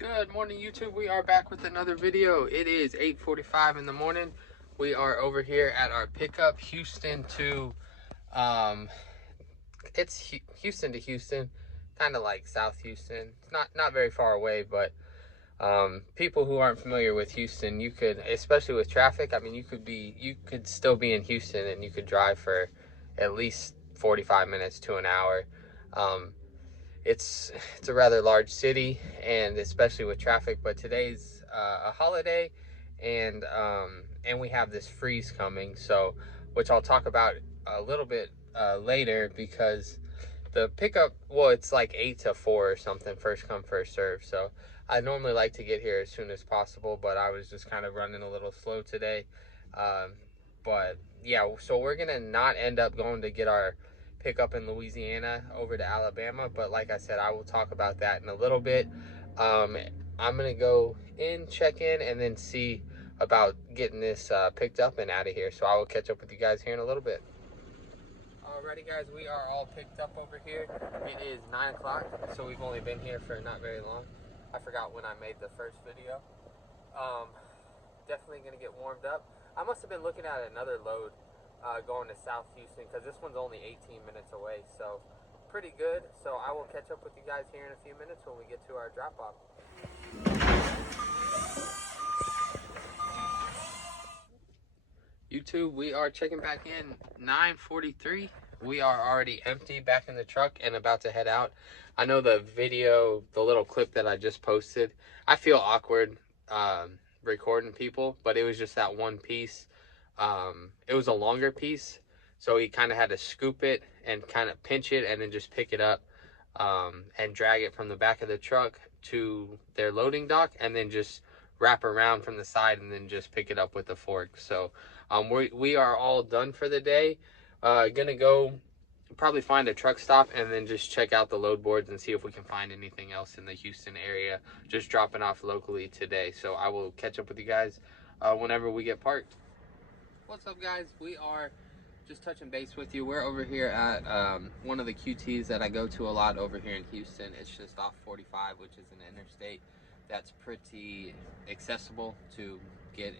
Good morning, YouTube. We are back with another video. It is 8:45 in the morning. We are over here at our pickup, Houston to it's Houston to Houston, kind of like South Houston. It's not very far away, but people who aren't familiar with Houston, you could, especially with traffic, I mean, you could still be in Houston and you could drive for at least 45 minutes to an hour. Um, it's a rather large city, and especially with traffic, but today's a holiday, and we have this freeze coming, so which I'll talk about a little bit later, because the pickup, well, it's like 8 to 4 or something, first come first serve. So I normally like to get here as soon as possible, but I was just kind of running a little slow today. um, but yeah, so we're gonna not end up going to get our pickup in Louisiana over to Alabama, but like I said, I will talk about that in a little bit. um, I'm gonna go in, check in, and then see about getting this picked up and out of here. So I will catch up with you guys here in a little bit. Alrighty, guys, we are all picked up over here. It is 9 o'clock, so we've only been here for not very long. I forgot when I made the first video. Definitely gonna get warmed up. I must have been looking at another load going to South Houston, because this one's only 18 minutes away, so pretty good. So I will catch up with you guys here in a few minutes when we get to our drop off. YouTube, we are checking back in, 9:43. We are already empty, back in the truck and about to head out. I know the video, the little clip that I just posted, I feel awkward recording people, but it was just that one piece. It was a longer piece, so he kind of had to scoop it and kind of pinch it and then just pick it up and drag it from the back of the truck to their loading dock, and then just wrap around from the side and then just pick it up with a fork. So we are all done for the day. Gonna go probably find a truck stop and then just check out the load boards and see if we can find anything else in the Houston area, just dropping off locally today. So I will catch up with you guys whenever we get parked. What's up, guys? We are just touching base with you. We're over here at one of the QTs that I go to a lot over here in Houston. It's just off 45, which is an interstate that's pretty accessible to get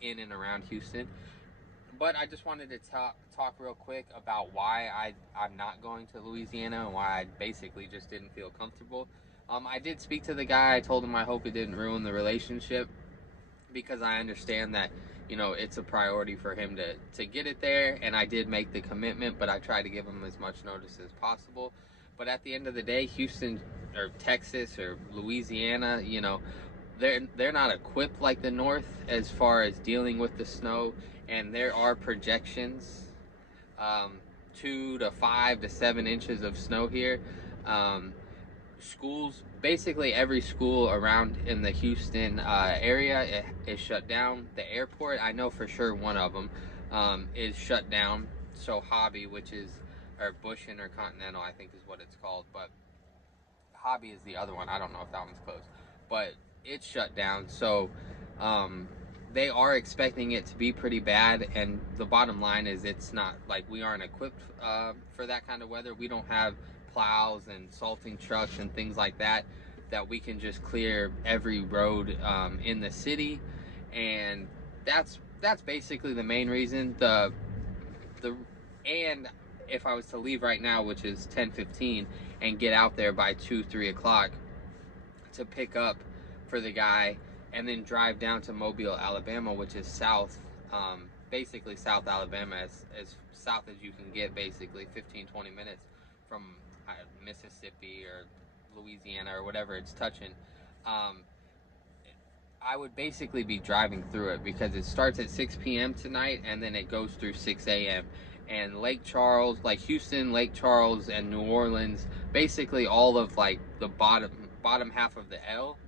in and around Houston. But I just wanted to talk real quick about why I'm not going to Louisiana, and why I basically just didn't feel comfortable. I did speak to the guy. I told him I hope it didn't ruin the relationship, because I understand that, you know, it's a priority for him to get it there, and I did make the commitment, but I tried to give him as much notice as possible. But at the end of the day, Houston or Texas or Louisiana, you know, they're not equipped like the North as far as dealing with the snow, and there are projections 2 to 5 to 7 inches of snow here. Schools, basically every school around in the Houston area is shut down. The airport, I know for sure one of them is shut down. So Hobby, which is, or Bush Intercontinental, I think is what it's called, but Hobby is the other one. I don't know if that one's closed, but it's shut down. So they are expecting it to be pretty bad, and the bottom line is, it's not like we aren't equipped for that kind of weather. We don't have plows and salting trucks and things like that we can just clear every road in the city. And that's basically the main reason. And if I was to leave right now, which is 10:15, and get out there by 2-3 o'clock to pick up for the guy, and then drive down to Mobile, Alabama, which is south, basically South Alabama, as south as you can get, basically 15-20 minutes from Mississippi or Louisiana or whatever it's touching. I would basically be driving through it, because it starts at 6 p.m. tonight, and then it goes through 6 a.m. And Lake Charles, like Houston, Lake Charles, and New Orleans, basically all of like the bottom half of the L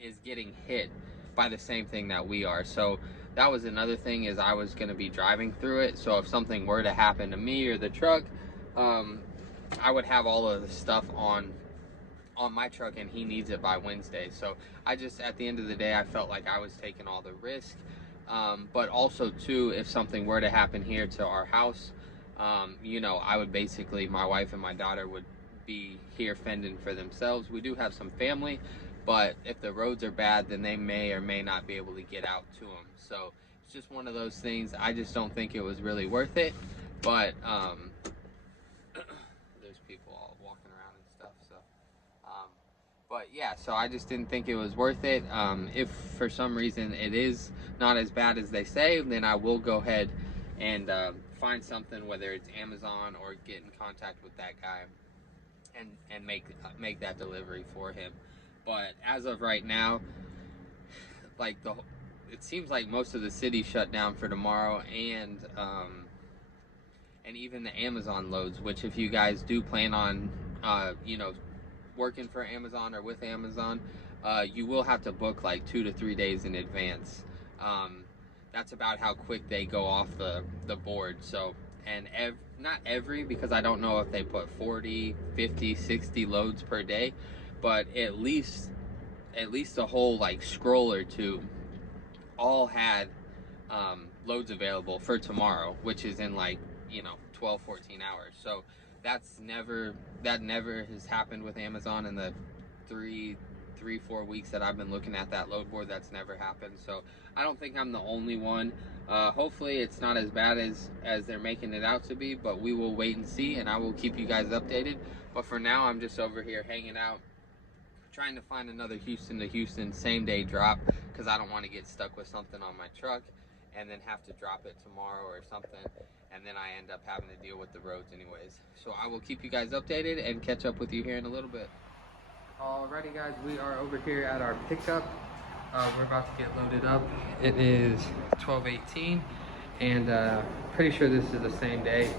is getting hit by the same thing that we are. So that was another thing, is I was going to be driving through it. So if something were to happen to me or the truck, I would have all of the stuff on my truck, and he needs it by Wednesday. So I just, at the end of the day, I felt like I was taking all the risk. But also too, if something were to happen here to our house, you know, I would basically, my wife and my daughter would be here fending for themselves. We do have some family, but if the roads are bad, then they may or may not be able to get out to them. So it's just one of those things. I just don't think it was really worth it. But there's people all walking around and stuff. So, but yeah, so I just didn't think it was worth it. If for some reason it is not as bad as they say, then I will go ahead and find something, whether it's Amazon or get in contact with that guy and make that delivery for him. But as of right now, like it seems like most of the city shut down for tomorrow, and even the Amazon loads. Which, if you guys do plan on, working for Amazon or with Amazon, you will have to book like 2 to 3 days in advance. That's about how quick they go off the board. So, and not every, because I don't know if they put 40, 50, 60 loads per day, but at least a whole like scroll or two all had loads available for tomorrow, which is in like 12, 14 hours. So that never has happened with Amazon in the 4 weeks that I've been looking at that load board. That's never happened. So I don't think I'm the only one. Hopefully it's not as bad as they're making it out to be, but we will wait and see, and I will keep you guys updated. But for now, I'm just over here hanging out, trying to find another Houston to Houston same day drop, because I don't want to get stuck with something on my truck and then have to drop it tomorrow or something, and then I end up having to deal with the roads anyways. So I will keep you guys updated and catch up with you here in a little bit. Alrighty guys, we are over here at our pickup. We're about to get loaded up. It is 12:18, and pretty sure this is the same day.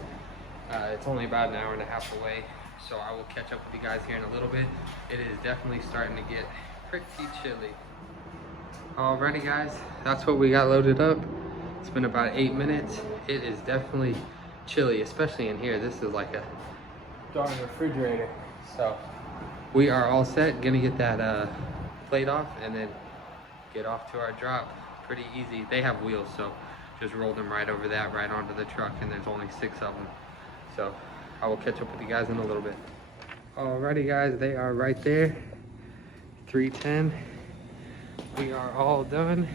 It's only about an hour and a half away, so I will catch up with you guys here in a little bit. It is definitely starting to get pretty chilly. Alrighty guys, that's what we got loaded up. It's been about 8 minutes. It is definitely chilly, especially in here. This is like a darn refrigerator. So we are all set. Gonna get that plate off and then get off to our drop. Pretty easy. They have wheels, so just roll them right over that, right onto the truck, and there's only 6 of them. So I will catch up with you guys in a little bit. Alrighty guys, they are right there. 310. We are all done.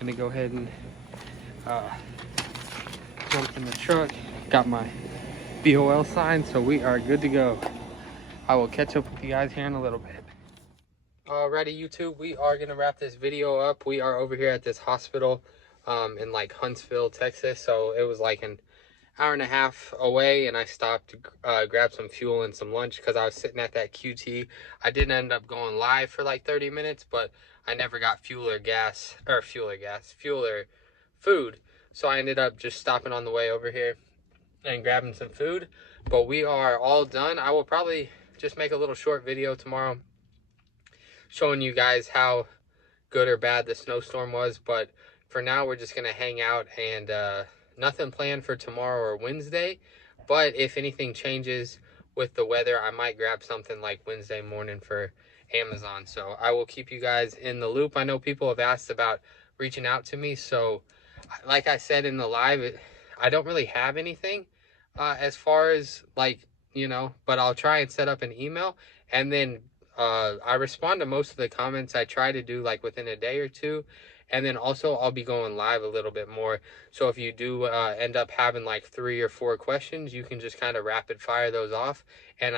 Gonna go ahead and jump in the truck. Got my BOL sign, so we are good to go. I will catch up with you guys here in a little bit. Alrighty YouTube, we are gonna wrap this video up. We are over here at this hospital in like Huntsville, Texas. So it was like an hour and a half away, and I stopped to grab some fuel and some lunch because I was sitting at that QT. I didn't end up going live for like 30 minutes, but I never got fuel or food. So I ended up just stopping on the way over here and grabbing some food. But we are all done. I will probably just make a little short video tomorrow showing you guys how good or bad the snowstorm was. But for now, we're just gonna hang out, and nothing planned for tomorrow or Wednesday. But if anything changes with the weather, I might grab something like Wednesday morning for Amazon. So I will keep you guys in the loop. I know people have asked about reaching out to me. So like I said in the live, I don't really have anything as far as like, but I'll try and set up an email, and then I respond to most of the comments. I try to do like within a day or two. And then also I'll be going live a little bit more. So if you do end up having like 3 or 4 questions, you can just kind of rapid fire those off. And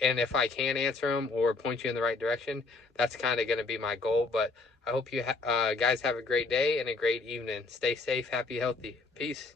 if I can answer them or point you in the right direction, that's kind of going to be my goal. But I hope you guys have a great day and a great evening. Stay safe, happy, healthy. Peace.